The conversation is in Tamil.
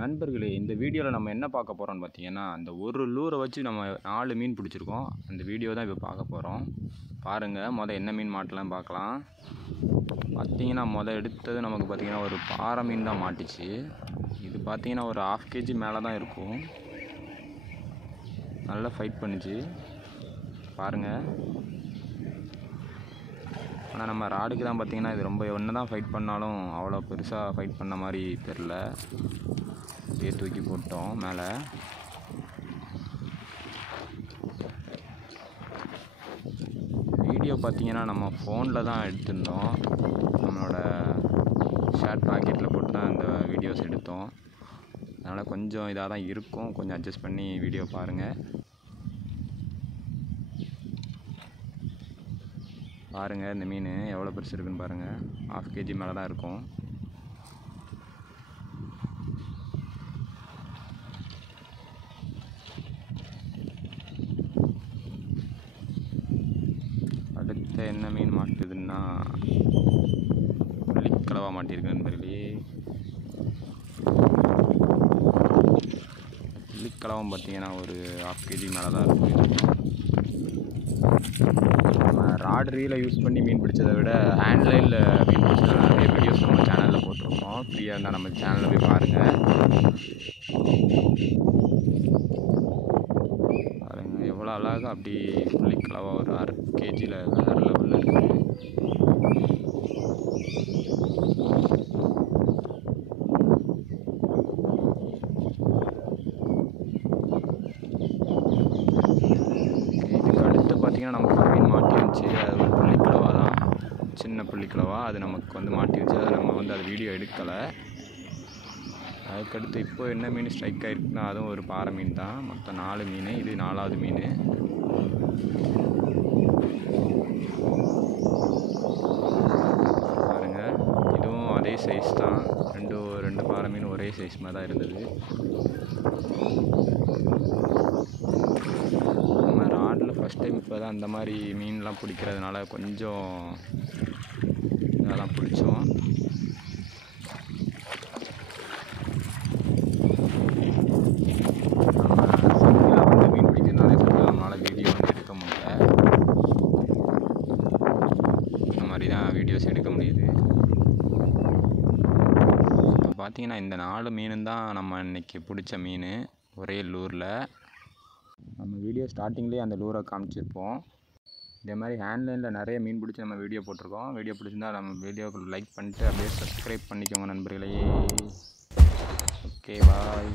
நண்பர்களே, இந்த வீடியோவில் நம்ம என்ன பார்க்க போகிறோம்னு பார்த்தீங்கன்னா, அந்த ஒரு லூரை வச்சு நம்ம 4 மீன் பிடிச்சிருக்கோம். அந்த வீடியோ தான் இப்போ பார்க்க போகிறோம். பாருங்கள், என்ன மீன் மாட்டலாம்னு பார்க்கலாம். பார்த்தீங்கன்னா எடுத்தது நமக்கு பார்த்தீங்கன்னா ஒரு பாறை மீன் தான் மாட்டிச்சு. இது பார்த்தீங்கன்னா ஒரு 1/2 kg மேலே தான் இருக்கும். நல்லா ஃபைட் பண்ணுச்சு பாருங்கள். ஆனால் நம்ம ராடுக்கு தான் பார்த்தீங்கன்னா இது ரொம்ப ஒன்று தான் ஃபைட் பண்ணாலும் அவ்வளோ பெருசாக ஃபைட் பண்ண மாதிரி தெரில. அப்படியே தூக்கி போட்டோம் மேலே. வீடியோ பார்த்தீங்கன்னா நம்ம ஃபோனில் தான் எடுத்திருந்தோம். நம்மளோட ஷர்ட் பாக்கெட்டில் போட்டு தான் இந்த வீடியோஸ் எடுத்தோம். அதனால் கொஞ்சம் இதாக தான் இருக்கும். கொஞ்சம் அட்ஜஸ்ட் பண்ணி வீடியோ பாருங்கள். பாருங்கள் இந்த மீன் எவ்வளோ பெருசு இருக்குன்னு பாருங்கள். 1/2 kg மேலே தான் இருக்கும். அடுத்த என்ன மீன் மாட்டுதுன்னா புள்ளிக்கலவா மாட்டியிருக்கு நண்பர்களே. புள்ளிக்கலவம் பார்த்தீங்கன்னா ஒரு 1/2 kg மேலே தான் இருக்கும். நம்ம ராட் ரீலை யூஸ் பண்ணி மீன் பிடிச்சதை விட ஹேண்ட்லைனில் மீன் பிடிச்சதை நிறைய வீடியோஸ் நம்ம சேனலில் போட்டிருக்கோம். ஃப்ரீயாக இருந்தால் நம்ம சேனலில் போய் பாருங்கள். எவ்வளோ அழகாக அப்படி புள்ளிக்கலவா ஒரு 1/2 kgயில் வேறு லெவலில் இருக்குது. இதுக்கு அடுத்து பார்த்திங்கன்னா நமக்கு மீன் மாட்டிருந்துச்சு. அது ஒரு புள்ளிக்கலவா தான், சின்ன புள்ளிக்கலவா. அது நமக்கு மாட்டிருச்சு. அதை நம்ம அது வீடியோ எடுக்கலை. அதுக்கடுத்து இப்போ என்ன மீன் ஸ்ட்ரைக் ஆகிருக்குன்னா அதுவும் ஒரு பாறை மீன் தான். மொத்தம் 4 மீன். இது 4வது மீன். பாருங்கள், இதுவும் அதே சைஸ் தான். ரெண்டு பாறை மீன் ஒரே சைஸ் மாதிரி தான் இருந்தது. நம்ம ராடில் ஃபஸ்ட் டைம் இப்போ தான் அந்த மாதிரி மீன்லாம் பிடிக்கிறதுனால கொஞ்சம் இதெல்லாம் பிடிச்சோம். வீடியோஸ் எடுக்க முடியுது. பார்த்தீங்கன்னா இந்த 4 மீன் தான் நம்ம இன்றைக்கி பிடிச்ச மீன் ஒரே லூரில். நம்ம வீடியோ ஸ்டார்டிங்லேயே அந்த லூரை காமிச்சிருப்போம். இதே மாதிரி ஹேண்ட்லைனில் நிறைய மீன் பிடிச்சி நம்ம வீடியோ போட்டிருக்கோம். வீடியோ பிடிச்சிருந்தால் நம்ம வீடியோக்கு லைக் பண்ணிட்டு அப்படியே சப்ஸ்கிரைப் பண்ணிக்கோங்க நண்பர்களே. ஓகே, பாய்.